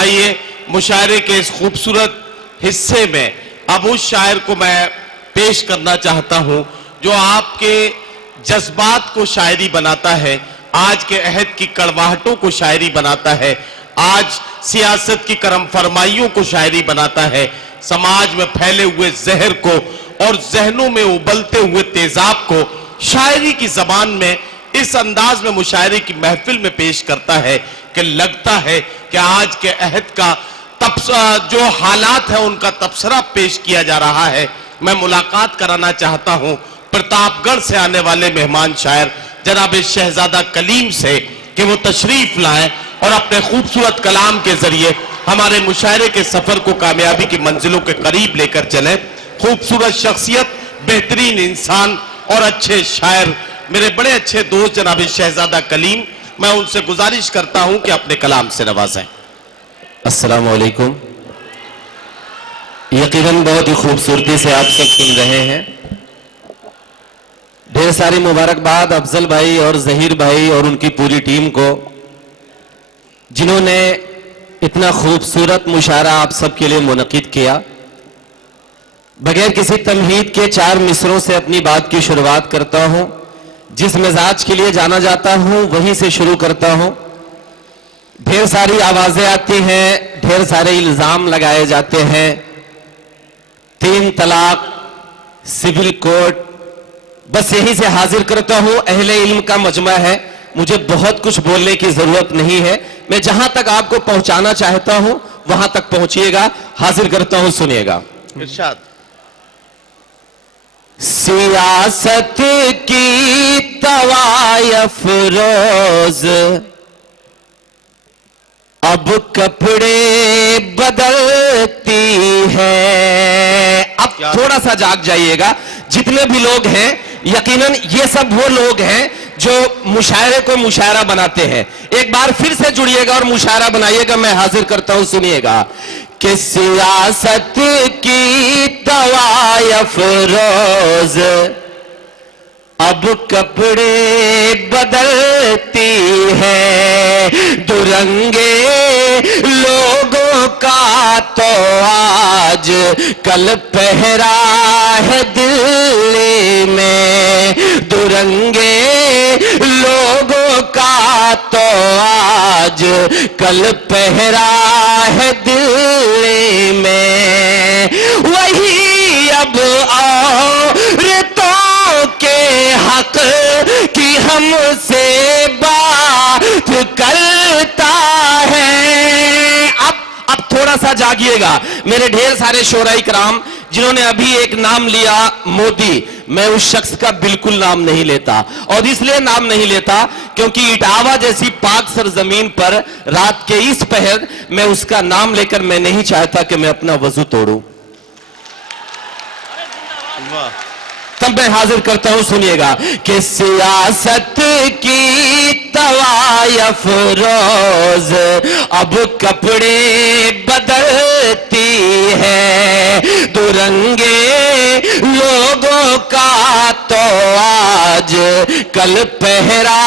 آئیے مشاعرے کے اس خوبصورت حصے میں اب اس شاعر کو میں پیش کرنا چاہتا ہوں جو آپ کے جذبات کو شاعری بناتا ہے، آج کے عہد کی کڑواہٹوں کو شاعری بناتا ہے، آج سیاست کی کرم فرمائیوں کو شاعری بناتا ہے، سماج میں پھیلے ہوئے زہر کو اور ذہنوں میں ابلتے ہوئے تیزاب کو شاعری کی زبان میں اس انداز میں مشاعرے کی محفل میں پیش کرتا ہے کہ لگتا ہے کہ آج کے عہد کا جو حالات ہیں ان کا تبصرہ پیش کیا جا رہا ہے۔ میں ملاقات کرانا چاہتا ہوں پرتاپ گڑھ سے آنے والے مہمان شاعر جناب شہزادہ کلیم سے کہ وہ تشریف لائیں اور اپنے خوبصورت کلام کے ذریعے ہمارے مشاعرے کے سفر کو کامیابی کی منزلوں کے قریب لے کر چلیں۔ خوبصورت شخصیت، بہترین انسان اور اچھے شاعر میرے بڑے اچھے دوست جناب شہزادہ کلیم، میں ان سے گزارش کرتا ہوں کہ اپنے کلام سے نوازیں۔ السلام علیکم۔ یقیناً بہت ہی خوبصورتی سے آپ سب سن رہے ہیں۔ ڈھیر ساری مبارکباد افضل بھائی اور ظہیر بھائی اور ان کی پوری ٹیم کو، جنہوں نے اتنا خوبصورت مشاعرہ آپ سب کے لیے منعقد کیا۔ بغیر کسی تمہید کے 4 مصروں سے اپنی بات کی شروعات کرتا ہوں۔ جس مزاج کے لیے جانا جاتا ہوں وہیں سے شروع کرتا ہوں۔ ڈھیر ساری آوازیں آتی ہیں، ڈھیر سارے الزام لگائے جاتے ہیں، 3 طلاق، سول کوڈ، بس یہیں سے حاضر کرتا ہوں۔ اہل علم کا مجمع ہے، مجھے بہت کچھ بولنے کی ضرورت نہیں ہے، میں جہاں تک آپ کو پہنچانا چاہتا ہوں وہاں تک پہنچیے گا۔ حاضر کرتا ہوں، سنیے گا۔ ارشاد۔ سیاست کی طوائف روز اب کپڑے بدلتی ہے۔ اب تھوڑا سا جاگ جائیے گا، جتنے بھی لوگ ہیں یقیناً یہ سب وہ لوگ ہیں جو مشاعرے کو مشاعرہ بناتے ہیں۔ ایک بار پھر سے جڑیے گا اور مشاعرہ بنائیے گا۔ میں حاضر کرتا ہوں، سنیے گا کہ سیاست کی طوائف روز اب کپڑے بدلتی ہے، دورنگے لوگوں کا تو آج کل پہرا ہے دلی میں، دورنگے لوگوں کا تو آج کل پہرا ہے دلی میں، وہی اب عورتوں کے حق کی ہم سے بات کرتا ہے۔ اب تھوڑا سا جاگیے گا میرے ڈھیر سارے شعراء کرام جنہوں نے ابھی ایک نام لیا مودی، میں اس شخص کا بالکل نام نہیں لیتا، اور اس لیے نام نہیں لیتا کیونکہ اٹاوا جیسی پاک سرزمین پر رات کے اس پہر میں اس کا نام لے کر میں نہیں چاہتا کہ میں اپنا وضو توڑوں۔ تب میں حاضر کرتا ہوں، سنیے گا کہ سیاست کی طوائف روز اب کپڑے بدلتی ہے، دورنگے لوگوں کا تو آج کل پہرا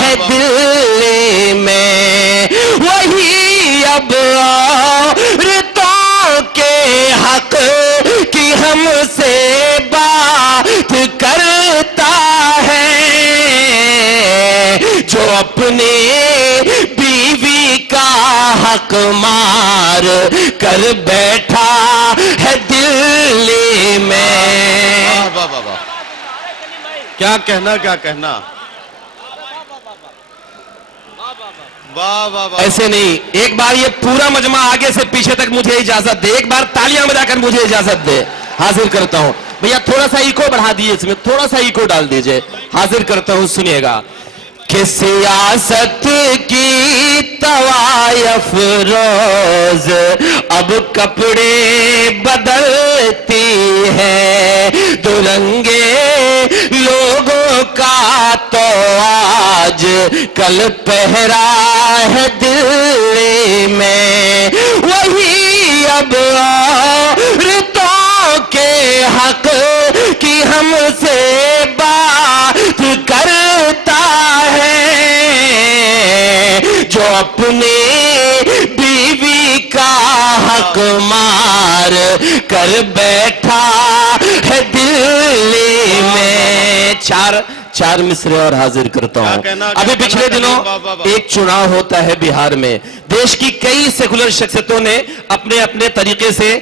ہے دلی میں، وہی اب عورتوں کے حق کی ہم سے بات کرتا ہے، جو اپنے بیوی کا حق مار کر بیٹھا ہے دلی میں۔ کیا کہنا، کیا کہنا، ایسے نہیں، ایک بار یہ پورا مجمع آگے سے پیچھے تک مجھے اجازت دے، ایک بار تالیاں بجا کر مجھے اجازت دے۔ حاضر کرتا ہوں بھیا، تھوڑا سا ایکو بڑھا دیجئے، اس میں تھوڑا سا ایکو ڈال دیجئے۔ حاضر کرتا ہوں، سنیے گا کہ سیاست کی طوائف روز اب کپڑے بدلتی ہے، دورنگے لوگوں کا تو آج کل پہرا ہے دلی میں، وہی اب عورتوں کے حق کی ہم سے بات کرتا ہے، جو اپنے بیوی کر بیٹھا ہے دلی میں. چار مصرے اور حاضر کرتا ہوں. ابھی پچھلے دنوں ایک چناؤ ہوتا ہے بہار میں. دیش کی کئی سیکولر شخصیتوں نے اپنے اپنے طریقے سے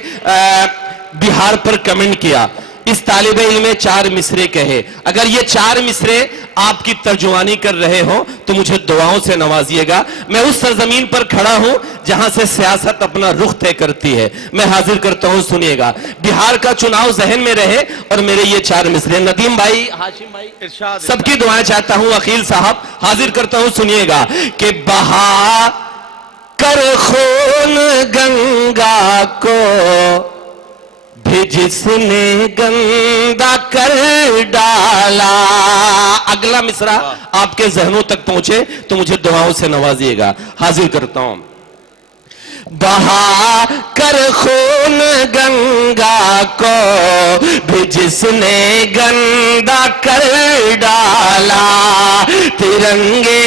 بہار پر کمنٹ کیا. اس طالب علم میں 4 مصرے کہے. اگر یہ 4 مصرے آپ کی ترجمانی کر رہے ہوں تو مجھے دعاؤں سے نوازیے گا. میں اس سرزمین پر کھڑا ہوں جہاں سے سیاست اپنا رخ طے کرتی ہے. میں حاضر کرتا ہوں, سنیے گا. بہار کا چناؤ ذہن میں رہے اور میرے یہ 4 مصرے. ندیم بھائی, ہاشم بھائی, سب کی دعائیں چاہتا ہوں. عقیل صاحب, حاضر کرتا ہوں, سنیے گا. کہ بہا کر خون گنگا کو بھی جس نے گندا کر ڈالا. اگلا مصرع آپ کے ذہنوں تک پہنچے تو مجھے دعاؤں سے نوازیے گا. حاضر کرتا ہوں. بہا کر خون گنگا کو بھی جس نے گندا کر ڈالا, ترنگے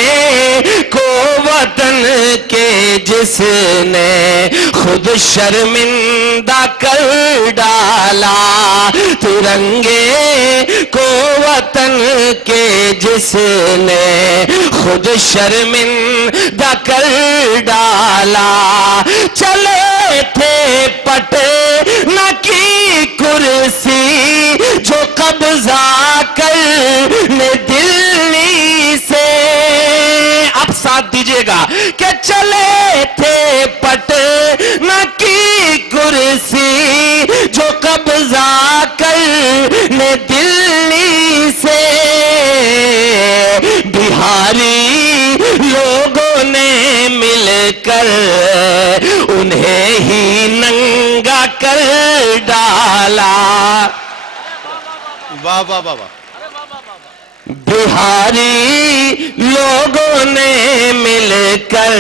کو وطن کے جس نے خود شرمندہ کر ڈالا, ترنگے کو وطن کے جس نے خود شرمندہ کر ڈالا. چلے تھے پٹنہ کی کرسی جو قبضہ کرنے دلی سے. اب ساتھ دیجئے گا کہ چلے تھے پٹنہ کی کرسی جو قبضہ کرنے دلی سے. بہاری لوگوں نے مل کر انہیں ہی ننگا کر ڈالا. واہ واہ واہ. بہاری لوگوں نے مل کر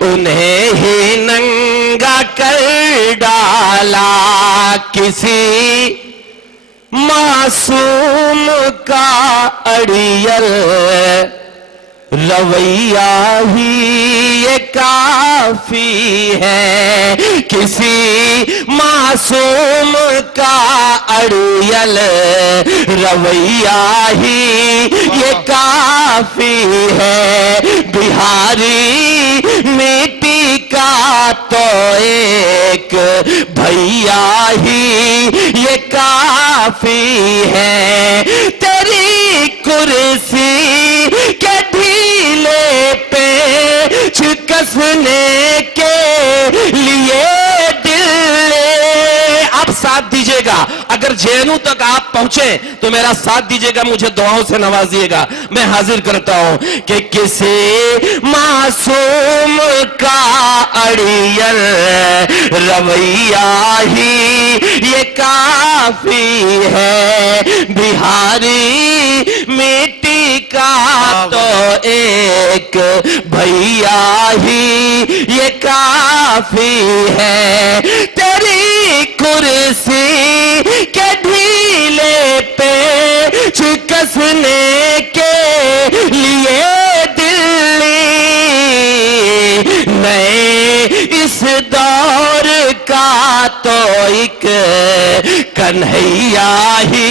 انہیں ہی ننگا کر ڈالا. کسی معصوم کا اڑیل رویہ ہی یہ کافی ہے. کسی معصوم کا اڑیل رویہ ہی یہ کافی ہے. بہاری مٹی کا تو ایک بھیا ہی یہ کافی ہے. تیری کرسی کے ڈھیلے پیچ کسنے کے لیے دل. آپ ساتھ دیجئے گا. اگر جینوں تک آپ پہنچے تو میرا ساتھ دیجئے گا, مجھے دعاؤں سے نوازیے گا. میں حاضر کرتا ہوں کہ کسی معصوم کا اڑیل رویہ ہی یہ کافی ہے. بہاری مٹی کا تو ایک بھیا ہی یہ کافی ہے. تیری کرسی کے ڈھیلے پیچ کسنے کے لیے دلی. نئے اس دور کا تو ایک کنہیا ہی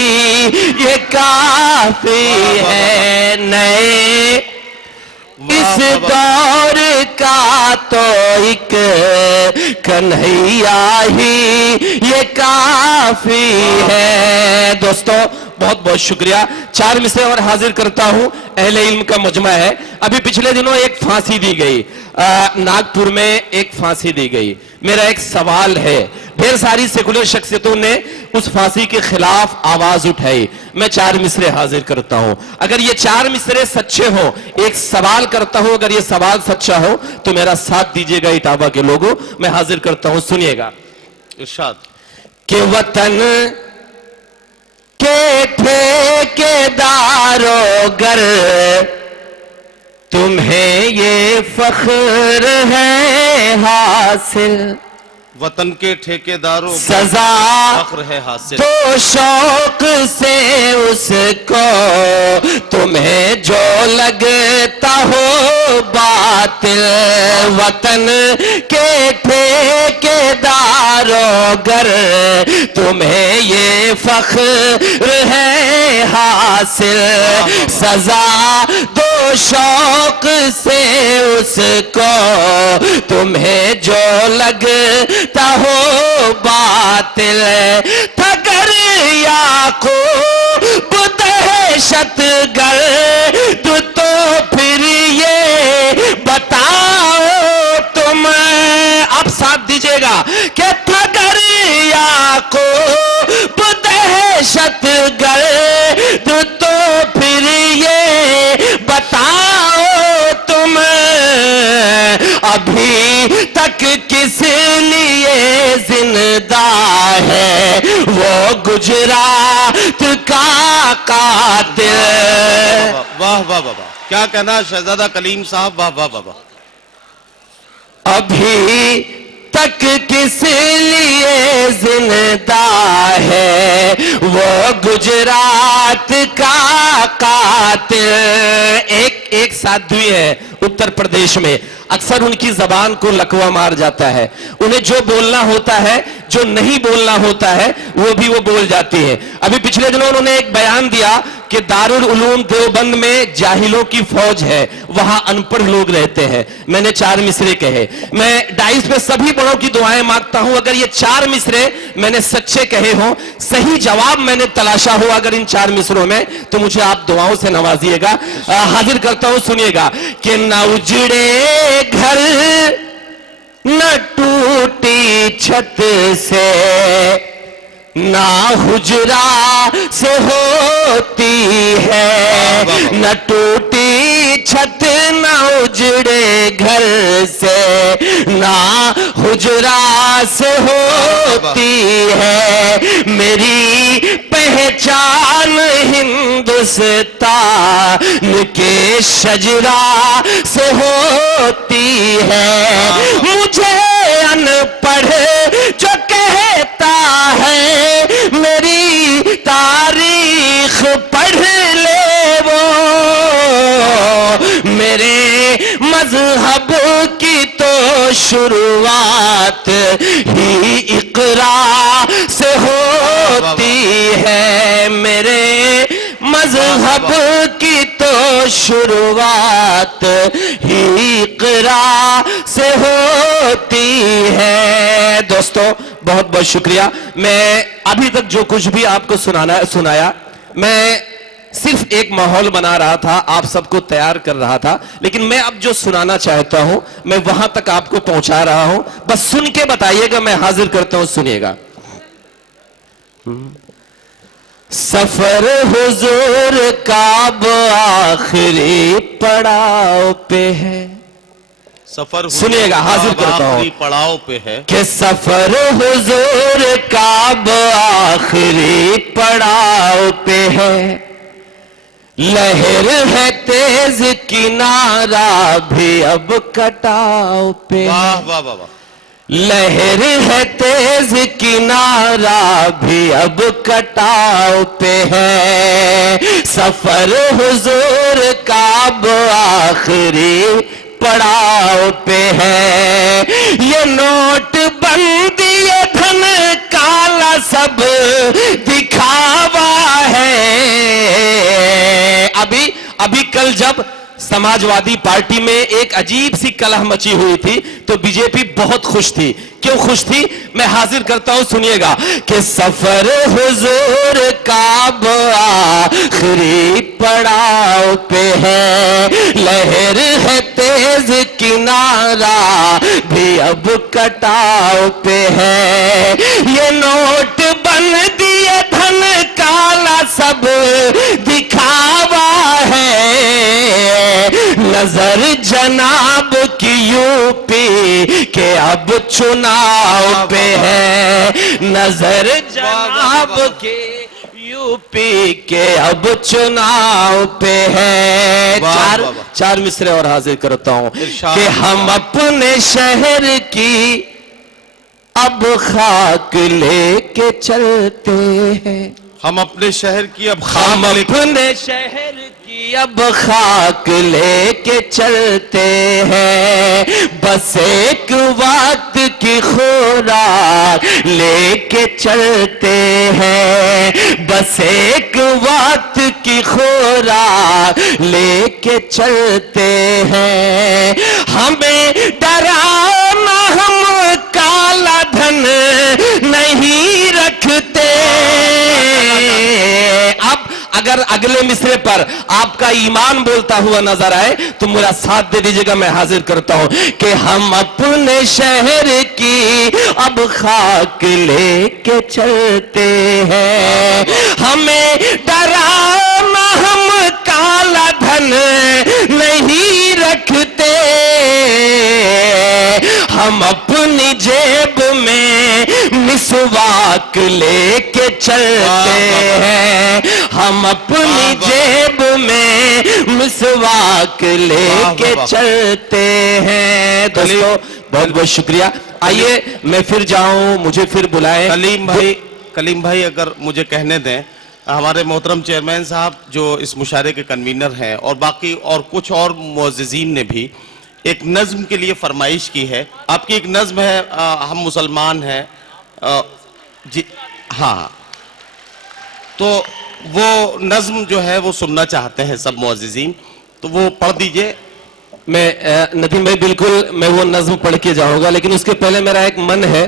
یہ کافی ہے. نئے اس دور کا تو ایک کنہیا ہی یہ کافی ہے. دوستو بہت بہت شکریہ. 4 مصرے اور حاضر کرتا ہوں. اہل علم کا مجمع ہے. ابھی پچھلے دنوں ایک پھانسی دی گئی, ناگپور میں ایک پھانسی دی گئی. میرا ایک سوال ہے, ڈھیر ساری سیکولر شخصیتوں نے اس پھانسی کے خلاف آواز اٹھائی. میں 4 مصرے حاضر کرتا ہوں. اگر یہ 4 مصرے سچے ہوں, ایک سوال کرتا ہوں, اگر یہ سوال سچا ہو تو میرا ساتھ دیجئے گا اٹاوا کے لوگوں. میں حاضر کرتا ہوں, سنیے گا. ارشاد. کہ وطن کے ٹھیکیدارو گر تمہیں یہ فخر ہے حاصل. وطن کے ٹھیکیداروں سزا فخر ہے حاصل. تو شوق سے اس کو تمہیں جو لگتا ہو باطل. وطن کے ٹھیکیدار مارو گر تمہیں یہ فخر ہے حاصل سزا دو شوق سے اس کو تمہیں جو لگتا ہو باطل تگر یعقوب دہشت گرد تو پھر یہ بتاؤ تم اب ساتھ دیجئے گا کہ تگر یعقوب دہشت گرد تو پھر یہ بتاؤ تم ابھی تک کس لیے زندہ ہے وہ گجرات کا قاتل واہ واہ واہ واہ، کیا کہنا شہزادہ کلیم صاحب، واہ واہ واہ واہ۔ ابھی تک کس لیے زندہ ہے وہ گجرات کا قاتل ایک سادھوی ہے اتر پردیش میں اکثر ان کی زبان کو لکوا مار جاتا ہے انہیں جو بولنا ہوتا ہے جو نہیں بولنا ہوتا ہے وہ بھی وہ بول جاتی ہے ابھی پچھلے دنوں انہوں نے ایک بیان دیا کہ دارالعلوم دیوبند میں جاہلوں کی فوج ہے وہاں ان پڑھ لوگ رہتے ہیں میں نے 4 مصرے کہے میں ڈائس پہ سبھی بڑوں کی دعائیں مانگتا ہوں اگر یہ 4 مصرے میں نے سچے کہے ہوں صحیح جواب میں نے تلاشا ہوا اگر ان 4 مصروں میں تو مجھے آپ دعاؤں سے نوازیے گا حاضر کرتا ہوں سنیے گا کہ نہ اجڑے گھر نہ ٹوٹی چھت سے نہ حجرا سے ہوتی ہے نہ ٹوٹی چھت نہ اجڑے گھر سے نہ حجرا سے ہوتی ہے میری پہچان ہندوستان کے شجرا سے ہوتی ہے مجھے ان پڑھ جو کہتا ہے میری تاریخ پڑھ لے وہ میرے مذہب کی تو شروعات ہی اقرا سے ہوتی ہے میرے مذہب کی تو شروعات ہی اقرا سے ہوتی ہے دوستو بہت بہت شکریہ میں ابھی تک جو کچھ بھی آپ کو سنایا میں صرف ایک ماحول بنا رہا تھا آپ سب کو تیار کر رہا تھا لیکن میں اب جو سنانا چاہتا ہوں میں وہاں تک آپ کو پہنچا رہا ہوں بس سن کے بتائیے گا میں حاضر کرتا ہوں سنیے گا سفر حضور کا اب آخری پڑاؤ پہ ہے سفر سنیے گا حاضر کرتا ہوں پڑاؤ پہ ہے کہ سفر حضور کا اب آخری پڑاؤ پہ ہے لہر ہے تیز کنارہ بھی اب کٹاؤ پہ واہ واہ واہ واہ لہر ہے تیز کنارہ بھی اب کٹاؤ پہ ہے سفر حضور کا اب آخری پڑاؤ پہ ہے یہ نوٹ بندی یہ دھن کالا سب دکھاوا ہے ابھی کل جب سماجوادی پارٹی میں ایک عجیب سی کلہ مچی ہوئی تھی تو بی جے پی بہت خوش تھی کیوں خوش تھی میں حاضر کرتا ہوں سنیے گا کہ سفر حضور کا اب آخری پڑاؤ پہ ہے لہر ہے تیز کنارہ بھی اب کٹاؤ پہ ہے یہ نوٹ بندی یہ دھن کالا سب دکھاوا ہے نظر جناب کی یو پی کے اب چناؤ پہ ہے نظر جناب کی یو پی کے اب چناؤ پہ ہے چار مصرے اور حاضر کرتا ہوں کہ ہم اپنے شہر کی اب خاک لے کے چلتے ہیں ہم اپنے شہر کی اب ہم اپنے شہر کی اب خاک لے کے چلتے ہیں بس ایک وقت کی خوراک لے کے چلتے ہیں، بس ایک وقت کی خوراک لے کے چلتے ہیں، ہمیں ڈرانا ہم کالا دھن نہیں رکھتے۔ اب اگر اگلے مصرے پر آپ کا ایمان بولتا ہوا نظر آئے تو میرا ساتھ دے دیجئے گا، میں حاضر کرتا ہوں کہ ہم اپنے شہر کی اب خاک لے کے چلتے ہیں، ہمیں ڈرانا ہم کالا دھن نہیں رکھتے، ہم اپنی جیب میں مسواک لے کے چلتے ہیں، ہم اپنی جیب میں مسواک لے کے چلتے ہیں۔ دوستو بہت بہت شکریہ، آئیے میں پھر جاؤں، مجھے پھر بلائیں۔ کلیم بھائی اگر مجھے کہنے دیں، ہمارے محترم چیئرمین صاحب جو اس مشاعرے کے کنوینر ہیں اور باقی اور کچھ اور معززین نے بھی ایک نظم کے لیے فرمائش کی ہے، آپ کی ایک نظم ہے ہم مسلمان ہیں، جی ہاں، تو وہ نظم جو ہے وہ سننا چاہتے ہیں سب معززین، تو وہ پڑھ دیجئے۔ میں ندیم بھائی بالکل میں وہ نظم پڑھ کے جاؤں گا، لیکن اس کے پہلے میرا ایک من ہے،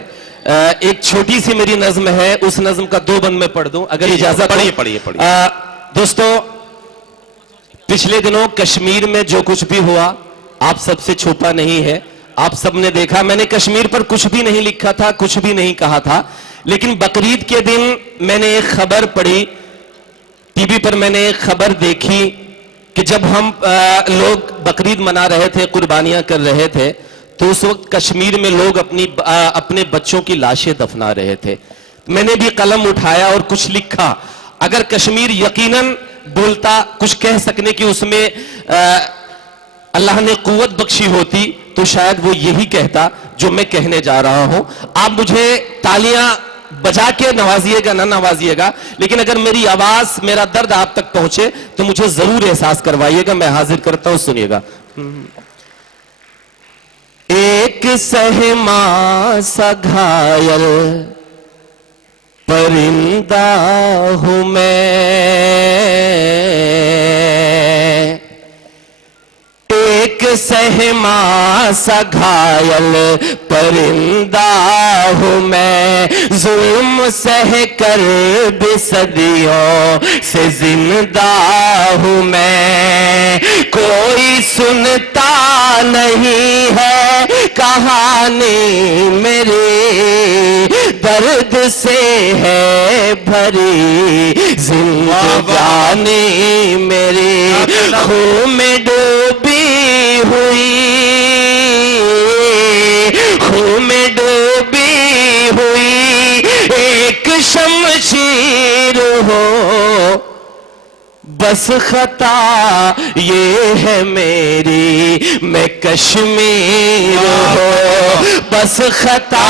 ایک چھوٹی سی میری نظم ہے، اس نظم کا 2 بند میں پڑھ دوں اگر اجازت ہو۔ پڑھیے۔ دوستو پچھلے دنوں کشمیر میں جو کچھ بھی ہوا آپ سب سے چھپا نہیں ہے، آپ سب نے دیکھا، میں نے کشمیر پر کچھ بھی نہیں لکھا تھا، کچھ بھی نہیں کہا تھا، لیکن بقرعید کے دن میں نے ایک خبر پڑھی، ٹی وی پر میں نے ایک خبر دیکھی کہ جب ہم لوگ بقرعید منا رہے تھے، قربانیاں کر رہے تھے، تو اس وقت کشمیر میں لوگ اپنے بچوں کی لاشیں دفنا رہے تھے۔ میں نے بھی قلم اٹھایا اور کچھ لکھا، اگر کشمیر یقیناً بولتا، کچھ کہہ سکنے کی اس میں اللہ نے قوت بخشی ہوتی تو شاید وہ یہی کہتا جو میں کہنے جا رہا ہوں۔ آپ مجھے تالیاں بجا کے نوازیے گا نہ نوازیے گا، لیکن اگر میری آواز، میرا درد آپ تک پہنچے تو مجھے ضرور احساس کروائیے گا، میں حاضر کرتا ہوں، سنیے گا۔ ایک سہما سا گھائل پرندہ ہوں میں، ایک سہما سا گھائل پرندہ ہوں میں، ظلم سہ کر بھی صدیوں سے زندہ ہوں میں، کوئی سنتا نہیں ہے کہانی میری، درد سے ہے بھری زندگانی میری، خون میں ڈوبی ہوئی، خون میں ڈوبی ہوئی ایک شمشیر ہو، بس خطا یہ ہے میری میں کشمیر ہوں، بس خطا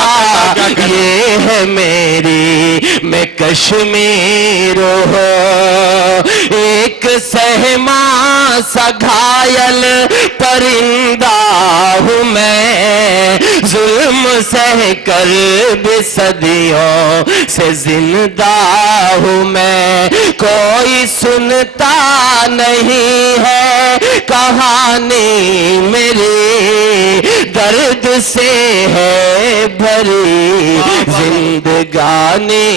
یہ ہے میری میں کشمیر ہوں، ایک سہما سا گھائل پرندہ ہوں میں، ظلم سہ کر بھی صدیوں سے زندہ ہوں میں، کوئی سنتا نہیں ہے کہانی میری، درد سے ہے بھری زندگانی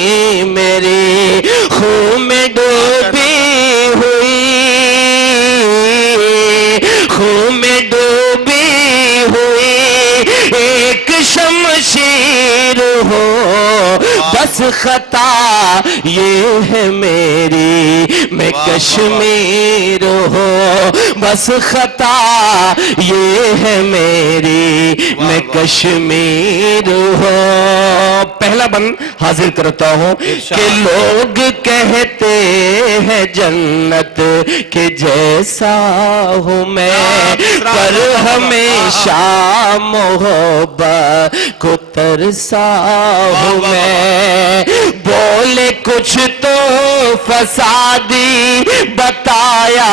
میری، خون میں ڈوبی ہوئی، خون میں ڈوبی ہوئی ایک شمشیر ہو، بس خطا یہ ہے میری میں کشمیر ہوں، بس خطا یہ ہے میری میں کشمیر ہوں۔ پہلا بند حاضر کرتا ہوں کہ لوگ کہتے ہیں جنت کے جیسا ہوں میں، پر ہمیشہ محبت کو ترسا ہوں میں، بولے کچھ تو فسادی بتایا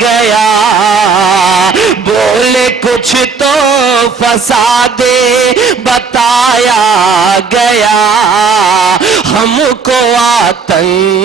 گیا، بولے کچھ تو فسادی بتایا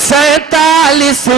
47